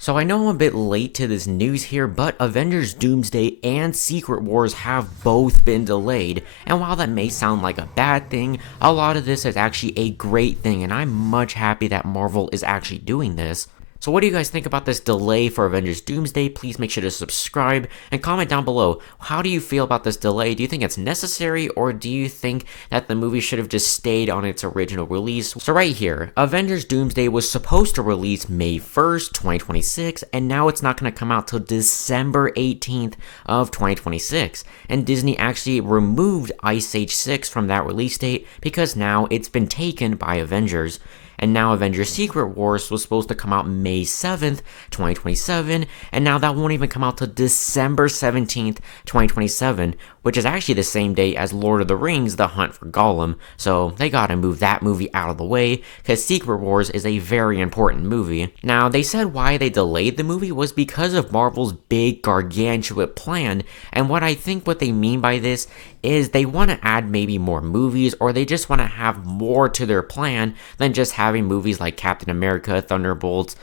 So I know I'm a bit late to this news here, but Avengers Doomsday and Secret Wars have both been delayed, and while that may sound like a bad thing, a lot of this is actually a great thing, and I'm much happy that Marvel is actually doing this. So what do you guys think about this delay for Avengers Doomsday? Please make sure to subscribe and comment down below. How do you feel about this delay? Do you think it's necessary, or do you think that the movie should have just stayed on its original release? So right here, Avengers Doomsday was supposed to release May 1st, 2026, and now it's not going to come out till December 18th of 2026. And Disney actually removed Ice Age 6 from that release date because now it's been taken by Avengers. And now Avengers Secret Wars was supposed to come out May 7th, 2027, and now that won't even come out till December 17th, 2027, which is actually the same day as Lord of the Rings, The Hunt for Gollum, so they gotta move that movie out of the way, because Secret Wars is a very important movie. Now, they said why they delayed the movie was because of Marvel's big gargantuan plan, and what I think what they mean by this is they want to add maybe more movies, or they just want to have more to their plan than just having movies like Captain America, Thunderbolts,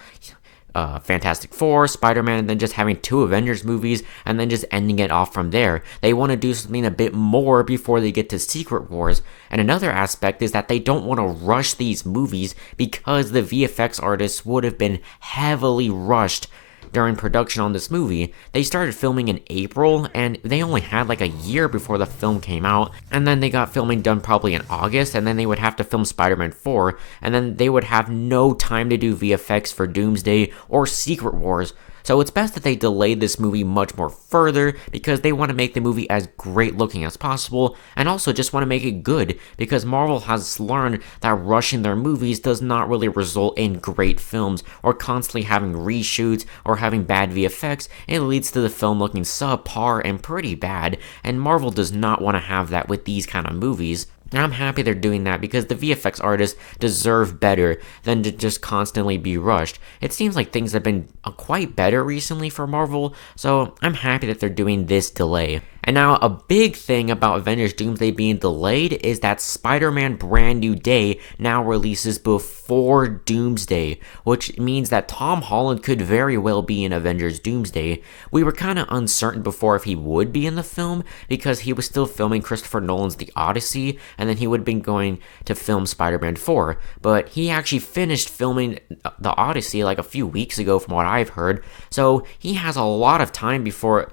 Fantastic Four, Spider-Man, and then just having 2 Avengers movies, and then just ending it off from there. They want to do something a bit more before they get to Secret Wars. And another aspect is that they don't want to rush these movies because the VFX artists would have been heavily rushed during production on this movie. They started filming in April, and they only had like a year before the film came out, and then they got filming done probably in August, and then they would have to film Spider-Man 4, and then they would have no time to do VFX for Doomsday or Secret Wars. So it's best that they delayed this movie much more further because they want to make the movie as great looking as possible, and also just want to make it good because Marvel has learned that rushing their movies does not really result in great films or constantly having reshoots or having bad VFX. It leads to the film looking subpar and pretty bad, and Marvel does not want to have that with these kind of movies. And I'm happy they're doing that because the VFX artists deserve better than to just constantly be rushed. It seems like things have been quite better recently for Marvel, so I'm happy that they're doing this delay. And now a big thing about Avengers Doomsday being delayed is that Spider-Man Brand New Day now releases before Doomsday, which means that Tom Holland could very well be in Avengers Doomsday. We were kind of uncertain before if he would be in the film because he was still filming Christopher Nolan's The Odyssey, and then he would have been going to film Spider-Man 4, but he actually finished filming The Odyssey like a few weeks ago from what I've heard, so he has a lot of time before.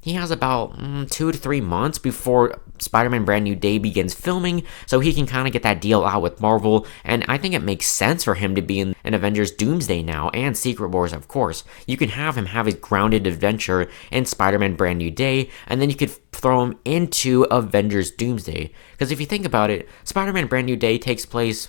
He has about 2 to 3 months before Spider-Man Brand New Day begins filming, so he can kind of get that deal out with Marvel, and I think it makes sense for him to be in Avengers Doomsday now, and Secret Wars, of course. You can have him have his grounded adventure in Spider-Man Brand New Day, and then you could throw him into Avengers Doomsday. Because if you think about it, Spider-Man Brand New Day takes place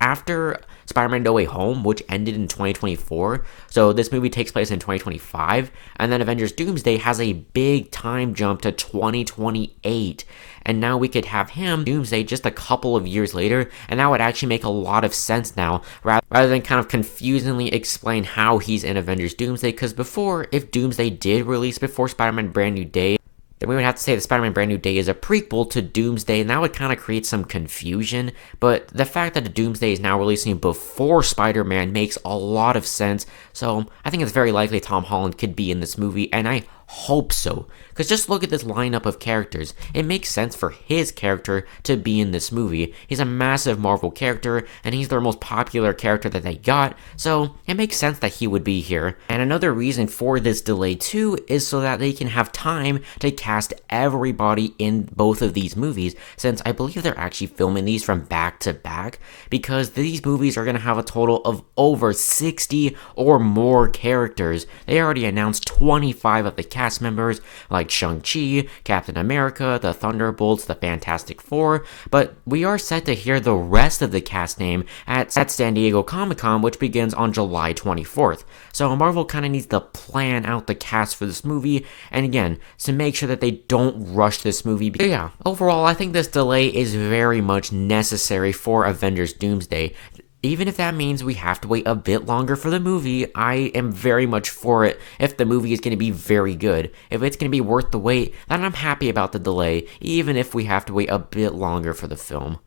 after Spider-Man No Way Home, which ended in 2024, so this movie takes place in 2025, and then Avengers Doomsday has a big time jump to 2028, and now we could have him, Doomsday, just a couple of years later, and that would actually make a lot of sense now, rather than kind of confusingly explain how he's in Avengers Doomsday, because before, if Doomsday did release before Spider-Man Brand New Day, then we would have to say that Spider-Man Brand New Day is a prequel to Doomsday, and that would kind of create some confusion, but the fact that the Doomsday is now releasing before Spider-Man makes a lot of sense, so I think it's very likely Tom Holland could be in this movie, and I hope so, because just look at this lineup of characters. It makes sense for his character to be in this movie. He's a massive Marvel character, and he's their most popular character that they got, so it makes sense that he would be here. And another reason for this delay too is so that they can have time to cast everybody in both of these movies, since I believe they're actually filming these from back to back, because these movies are going to have a total of over 60 or more characters. They already announced 25 of the cast members, like Shang-Chi, Captain America, the Thunderbolts, the Fantastic Four, but we are set to hear the rest of the cast name at San Diego Comic-Con, which begins on July 24th. So Marvel kind of needs to plan out the cast for this movie, and again, to make sure that they don't rush this movie. But yeah, overall, I think this delay is very much necessary for Avengers Doomsday. Even if that means we have to wait a bit longer for the movie, I am very much for it if the movie is going to be very good. If it's going to be worth the wait, then I'm happy about the delay, even if we have to wait a bit longer for the film.